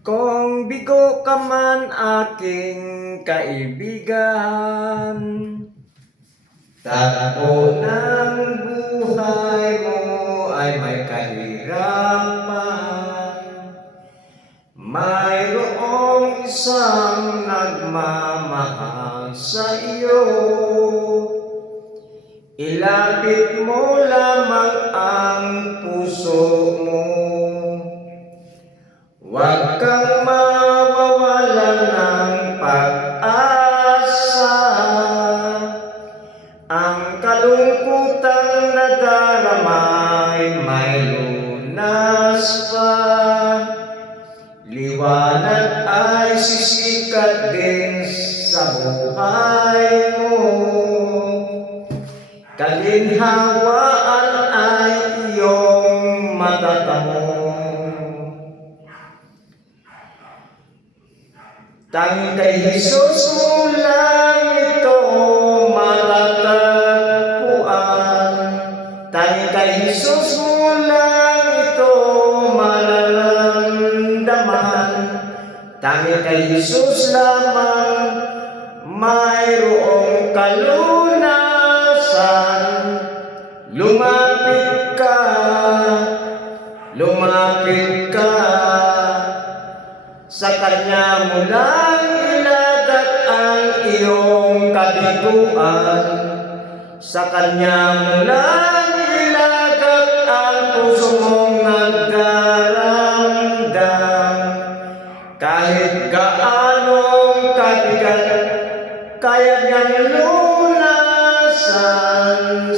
Kung bigo ka man aking kaibigan, takbo ng buhay mo ay may kahirapan. Mayroong isang nagmamahal sa iyo. Ilapit mo lamang ang puso mo. Huwag kang mawawalan ng pag-asa. Ang kalungkutang nadaramay may lunas pa. Liwanag ay sisikat din sa buhay mo. Kaginhawaan ay iyong matatamo. Tanging kay Jesus mo lang ito matatagpuan. Tanging kay Jesus mo lang ito mararamdaman. Tanging kay Jesus lamang mayroong kalunasan. Lumapit ka sa Kanya mo lang ilagat ang iyong kabiguan. Sa Kanya mo lang ilagat ang puso mong nagdaramdam. Kahit gaanong kabigat, kaya niyang lunasan.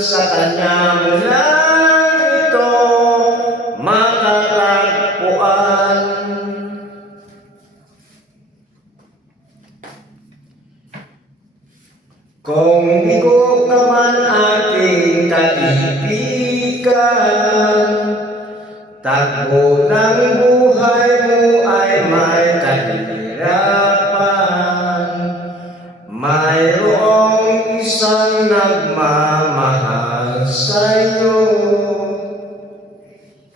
Sa Kanya mo lang ito matatagpuan. Kung bigo ka man aking kaibigan, takbo ng buhay mo ay may kahirapan. Mayroong isang nagmamahal sa'yo.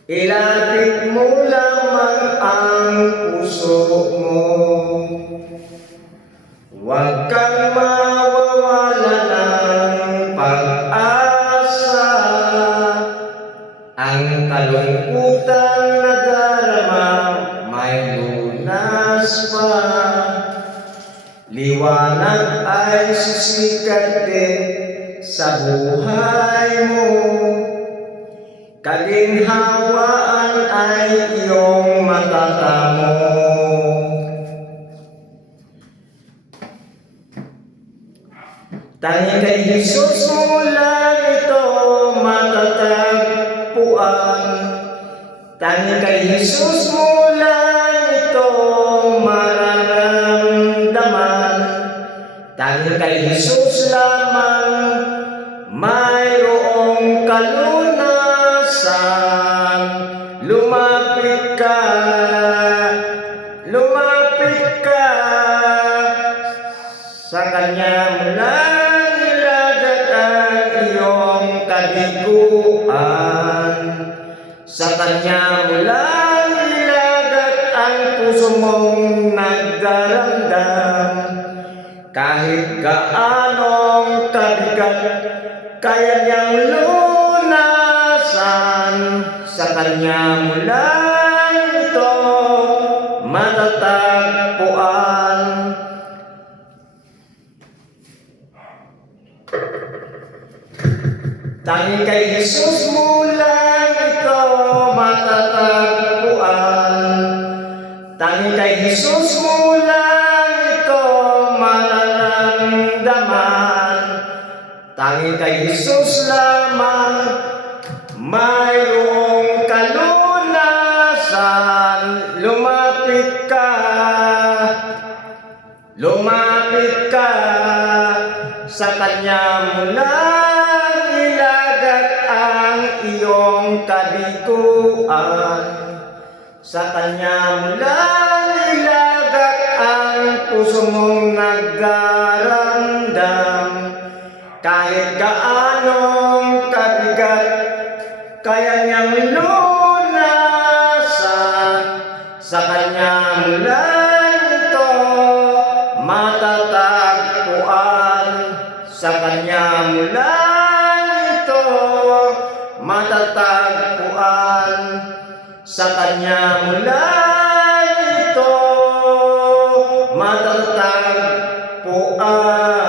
Ilapit mo lamang ang puso mo. Huwag kang mawawala ng pag-asa. Ang kalungkutan na darama may lunas pa. Liwanag ay sisikat din sa buhay mo. Kaginhawaan ay iyong matatamo. Tanging kay Jesus mo lang ito matatagpuan. Tanging kay Jesus mo lang ito mararamdaman. Tanging kay Jesus lamang mayroong kalunasan. Lumapit ka sa Kanya mo lang ilagat ang iyong kabiguan. Sa Kanya mo lang ilagat ang puso mong nagdaramdam. Kahit gaanong kabigat, kaya niyang lunasan. Sa Kanya mo lang ito matatagpuan. Tanging kay Jesus mo lang ito matatagpuan. Tanging kay Jesus mo lang ito mararamdaman. Tanging kay Jesus lamang mayroong kalunasan. Lumapit ka sa Kanya mo lang ilagat ang iyong kabiguan. Sa Kanya mo lang ilagat ang puso mong nagdaramdam. Kahit gaanong kabigat, kaya niyang lunasan. Sa Kanya mula nito matatagpuan, sa Kanya mula nito matatagpuan, sa Kanya mula nito matatagpuan.